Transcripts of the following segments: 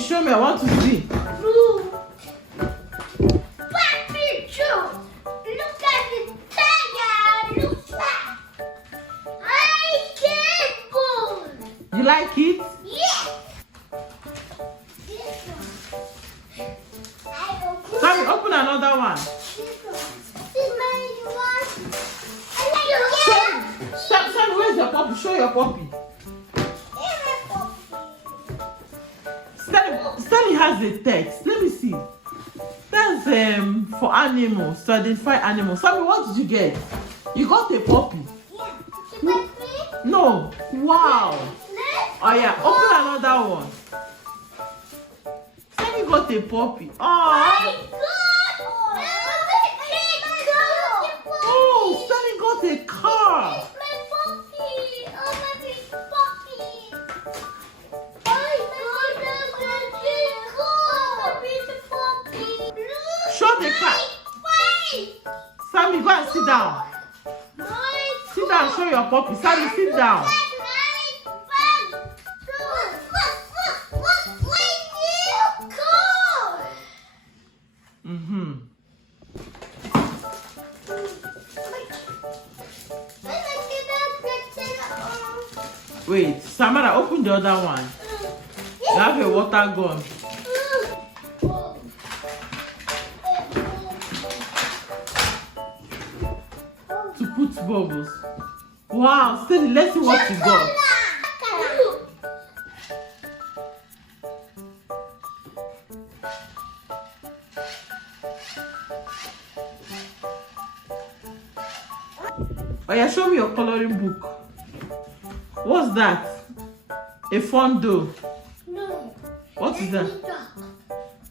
Show me, I want to see. Look. Papi, look at the tiger. Look at. I cable. You like it? Yeah. This one. I open. Sammy, open another one. This one. This is my one. I like it. Sammy, where's your puppy? Show your puppy. Stanley has a text. Let me see. That's for animals, to identify animals. Sammy, what did you get? You got a puppy. Yeah. Is it free? No. Wow. Oh yeah, open another one. Sammy got a puppy. My Oh. God! Oh, Stanley got a car. It's my puppy! Oh, my big puppy! My puppy! Show the car. Sammy, go and sit down. Sit down, show your puppy. Sammy, sit down. Mm-hmm. Wait, Samara, open the other one. You have a water gun. To put bubbles. Wow, Steady, let's see what you got. Oh yeah, show me your coloring book. What's that? A fondo. No. What is that?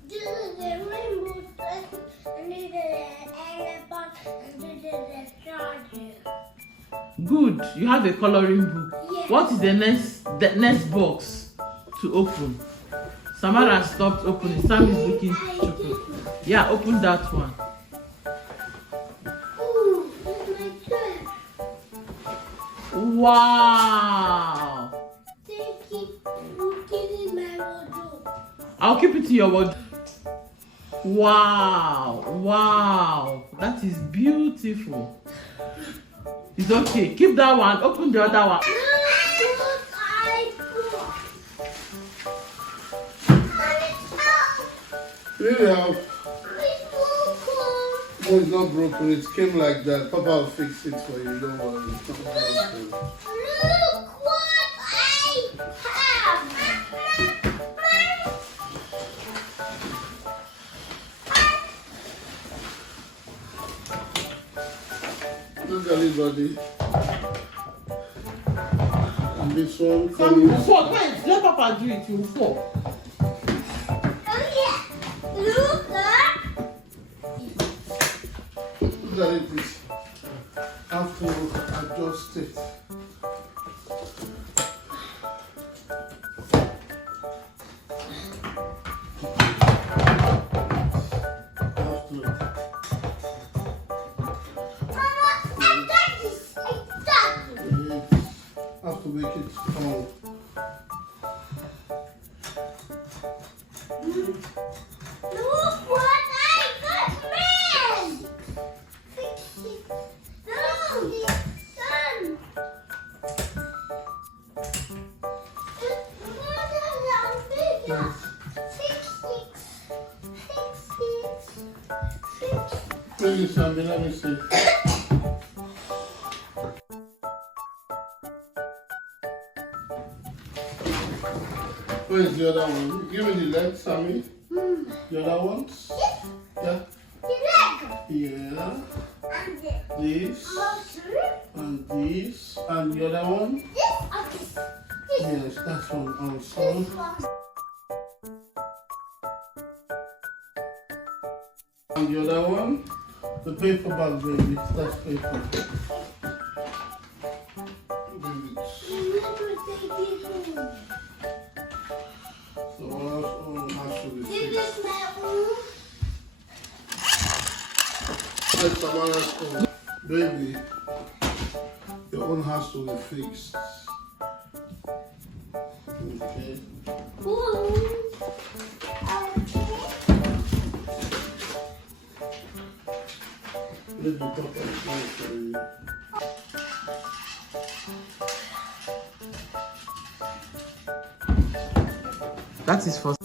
This is the rainbow and this is the elephant and this is the charger. Good. You have a coloring book. Yeah. What is the next box to open? Samara stopped opening. Sam is looking chocolate. Yeah, open that one. Ooh, this is my trap. Wow. Thank you for giving my wardrobe. I'll keep it in your wardrobe. Wow. Wow. That is beautiful. It's okay. Keep that one. Open the other one. Really have. No, it's not broken. It came like that. Papa will fix it for you. Don't worry. It's not broken. Look what I have. Look at it, buddy. And this one Sam, you comes. fall. Wait, let Papa do it. You fall. Oh yeah. Look up. Look at it. Please. Have to adjust it. Have to make it strong. Look what I got made. Fix it. No, it's done. Bring it, Sammy. Let me see. Where's the other one? Give me the leg, Sammy. The other ones? Yeah. The leg. here, And this, and this, and the other one. Yes, that's one also. And the other one, the paper bag, baby. That's paper. So what has to be fixed? That's Tamara's own. Baby, your own has to be fixed. Okay. Baby, Papa is going for you. That is for